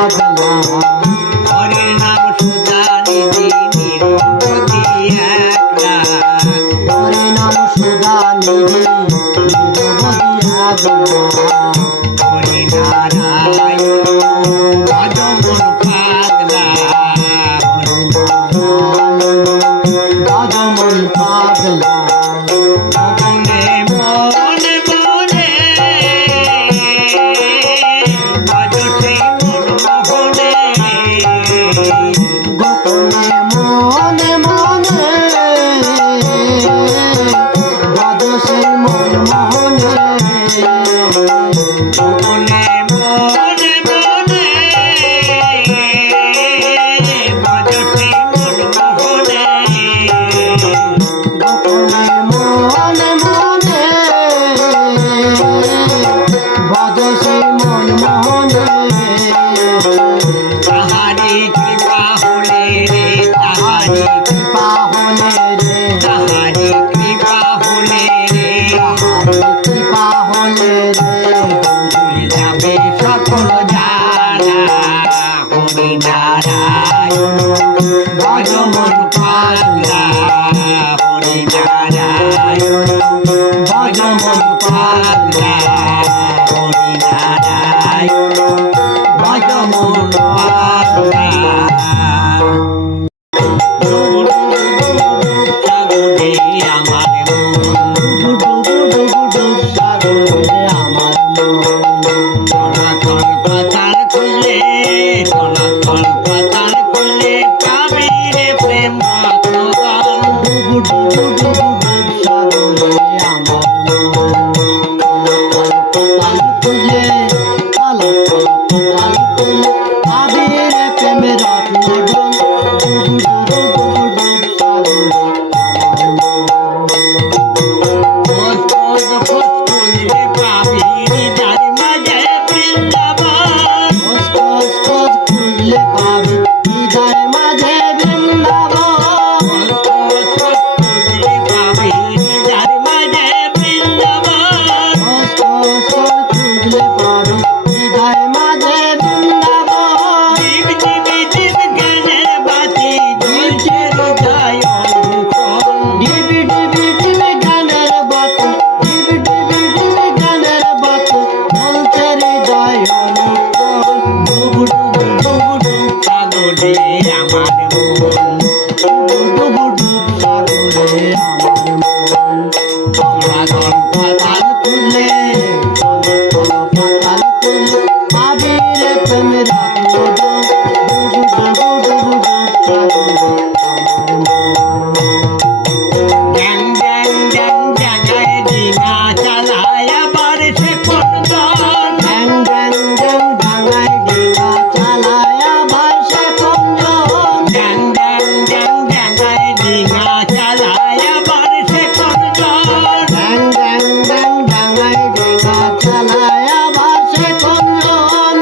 পাগলা হরে নাম সুধা নিধি নিরবধি একলা হরে নাম সুধা নিধি নিরবধি একলা হরি নারায়ণ ভজ মন পাগলা হরে নারায়ণ ভজ মন পাগলা মনে মনে মনে ভজ সেই মন মোহনে গোপনে মনে মনে ভজ সেই মন মোহনে মনে মনে মনে ভজ সেই মন মোহনে গোপনে মনে মনে ভজ সেই মন মোহনে তাহারি কৃপা হলে রে তাহারি কৃপা হলে রে তাহারি কৃপা হলে রে কৃপা হলে রে চলে যাবে সকল জানা হরি নারায়ণ ভজ মন পাগলা হরি নারায়ণ ভজ মন পাগলা হরি নারায়ণ ভজ মন পাগলা সাগরে আমার মন সাগরে আমার মন সনাতন পাতাল খুললে সনাতন পাতাল খুললে পাবি রে প্রেম ভগবান সাগরে আমার মন কপাল খুলে কালো কপাল খুলে আবির প্রেমের রত্নগণ সাগরে আমার মন খোঁজ খোঁজ খুললে পাবি হৃদয় মাঝে বৃন্দাবন খোঁজ খোঁজ খুললে পাবি হৃদয় মাঝে বৃন্দাবন খোঁজ খোঁজ খুললে পাবি হৃদয় মাঝে বৃন্দাবন খোঁজ খোঁজ খুললে পাবি হৃদয় মাঝে বৃন্দাবন জীব জীব জীব জ্ঞানের বাতি জ্বলছে হৃদয় অন্ধকার ডিবি ডিবি ডিবি গানের বাতি ডিবি ডিবি ডিবি গানের বাতি বলছে হৃদয় অনুকূল ডুবু ডুবু ডুবু ডুব সাগরে আমার মন ডুবু ডুবু ডুব সাগরে আমার মন সনাতন পাতাল খুললে পাতাল খুললে আবির প্রেমের রত্নগণ ডুবু ডুবু ডুবু ডুব সাগরে আমার মন গ্যাং গ্যাং গ্যাং গ্যাঙায় ডিঙা চালায় আবার সে কোনজন ড্যাং ড্যাং ড্যাং ডাঙায় ডিঙা চালায় আবার সে কোনজন গ্যাং গ্যাং গ্যাং গ্যাঙায় ডিঙা চালায় আবার সে কোনজন ড্যাং ড্যাং ড্যাং ডাঙায় ডিঙা চালায় আবার সে কোনজন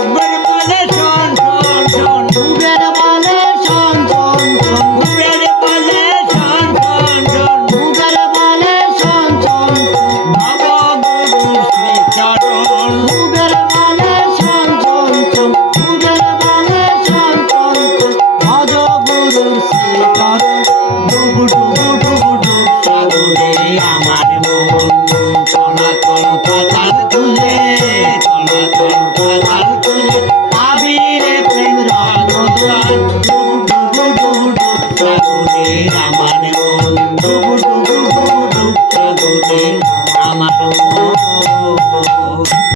উবের বলে শোন শোন শোন ডুবের বলে শোন শোন শোন উবের বলে শোন শোন শোন ডুবের বলে শোন শোন ভব গুরু শ্রী চরণ ডুবের বলে শোন শোন শোন ডুবের বলে শোন শোন শোন ভজ গুরুর শ্রীচরণ ডুবু ডুবু ডুবু ডুব সাগরে আমার মন সনাতন পাতাল তুলে সনাতন পাতাল তুলে আবিরে প্রেম রত্নদান ডুবু ডুবু ডুবু ডুব সাগরে আমার মন ডুবু ডুবু ডুবু ডুব সাগরে আমার মন